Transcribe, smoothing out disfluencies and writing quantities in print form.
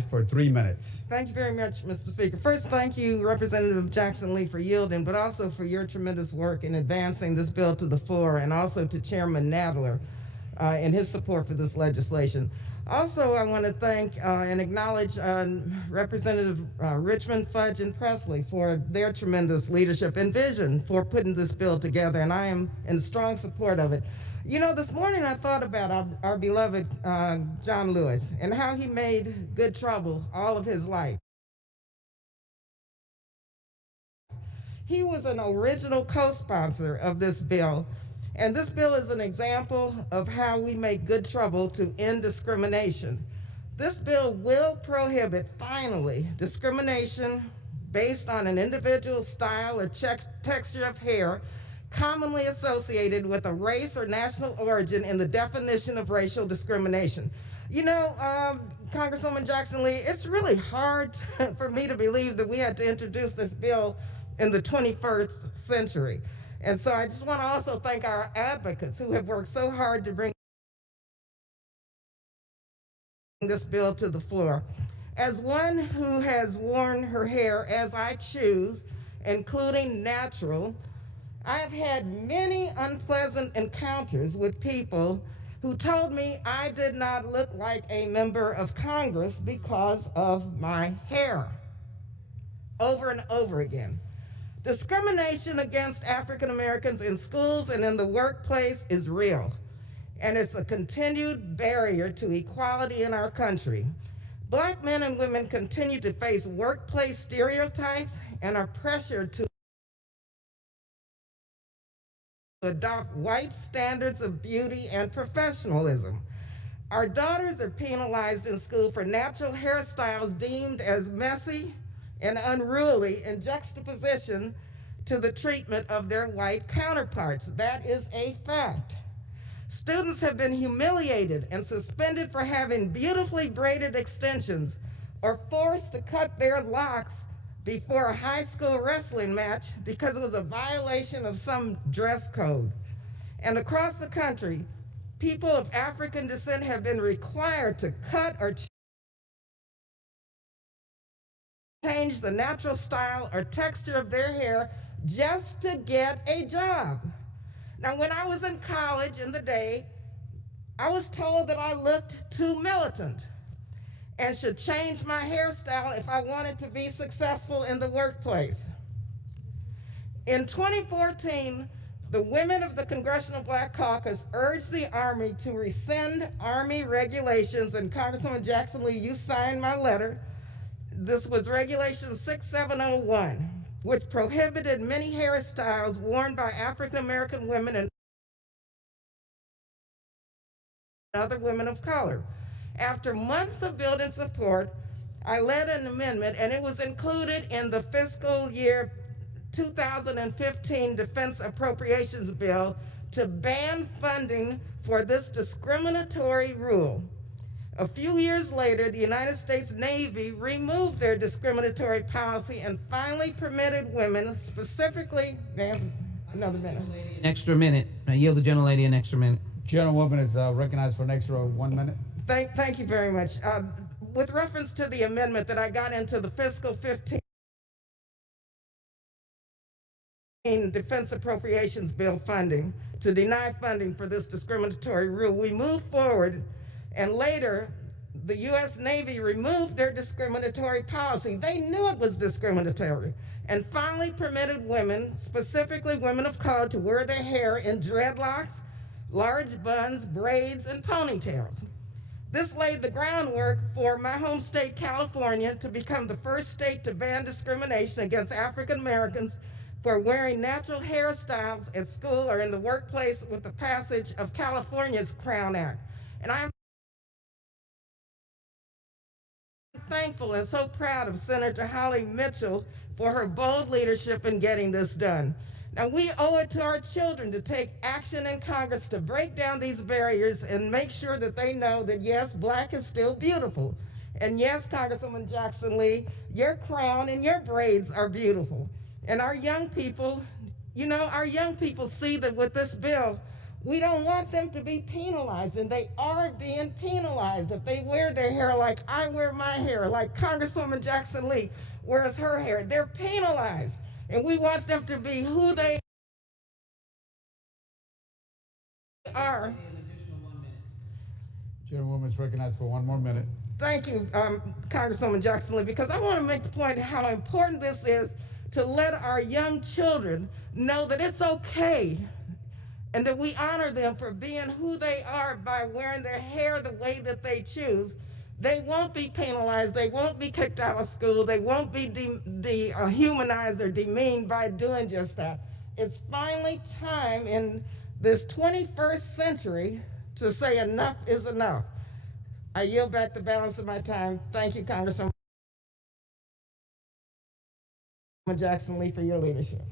recognized for 3 minutes. Thank you very much, Mr. Speaker. First, thank you, Representative Jackson Lee, for yielding, but also for your tremendous work in advancing this bill to the floor, and also to Chairman Nadler in his support for this legislation. Also, I want to thank and acknowledge Representative Richmond, Fudge, and Presley for their tremendous leadership and vision for putting this bill together, and I am in strong support of it. You know, this morning I thought about our beloved John Lewis and how he made good trouble all of his life. He was an original co-sponsor of this bill, and this bill is an example of how we make good trouble to end discrimination. This bill will prohibit, finally, discrimination based on an individual's style or texture of hair commonly associated with a race or national origin in the definition of racial discrimination. You know, Congresswoman Jackson Lee, it's really hard for me to believe that we had to introduce this bill in the 21st century. And so I just want to also thank our advocates who have worked so hard to bring this bill to the floor. As one who has worn her hair as I choose, including natural, I have had many unpleasant encounters with people who told me I did not look like a member of Congress because of my hair, over and over again. Discrimination against African Americans in schools and in the workplace is real, and it's a continued barrier to equality in our country. Black men and women continue to face workplace stereotypes and are pressured to adopt white standards of beauty and professionalism. Our daughters are penalized in school for natural hairstyles deemed as messy and unruly in juxtaposition to the treatment of their white counterparts. That is a fact. Students have been humiliated and suspended for having beautifully braided extensions or forced to cut their locks before a high school wrestling match because it was a violation of some dress code. And across the country, people of African descent have been required to cut or change the natural style or texture of their hair just to get a job. Now, when I was in college in the day, I was told that I looked too militant and should change my hairstyle if I wanted to be successful in the workplace. In 2014, the women of the Congressional Black Caucus urged the Army to rescind Army regulations, and Congresswoman Jackson Lee, you signed my letter. This was Regulation 6701, which prohibited many hairstyles worn by African American women and other women of color. After months of building support, I led an amendment, and it was included in the fiscal year 2015 Defense Appropriations Bill to ban funding for this discriminatory rule. A few years later, the United States Navy removed their discriminatory policy and finally permitted women, specifically, ma'am, another minute. An extra minute. I yield the gentlelady an extra minute. Gentlewoman is recognized for an extra 1 minute. Thank you very much. With reference to the amendment that I got into the fiscal 15 Defense Appropriations Bill funding to deny funding for this discriminatory rule, we moved forward, and later the U.S. Navy removed their discriminatory policy. They knew it was discriminatory, and finally permitted women, specifically women of color, to wear their hair in dreadlocks, large buns, braids, and ponytails. This laid the groundwork for my home state, California, to become the first state to ban discrimination against African Americans for wearing natural hairstyles at school or in the workplace with the passage of California's Crown Act. And I am thankful and so proud of Senator Holly Mitchell for her bold leadership in getting this done. Now, we owe it to our children to take action in Congress to break down these barriers and make sure that they know that, yes, black is still beautiful. And yes, Congresswoman Jackson Lee, your crown and your braids are beautiful. And our young people, you know, our young people see that with this bill, We don't want them to be penalized, and they are being penalized. If they wear their hair like I wear my hair, like Congresswoman Jackson Lee wears her hair, they're penalized. And we want them to be who they are. Chairwoman is recognized for 1 more minute. Thank you, Congresswoman Jackson Lee, because I want to make the point how important this is to let our young children know that it's okay and that we honor them for being who they are by wearing their hair the way that they choose. They won't be penalized. They won't be kicked out of school. They won't be dehumanized or demeaned by doing just that. It's finally time in this 21st century to say enough is enough. I yield back the balance of my time. Thank you, Congresswoman Jackson Lee, for your leadership.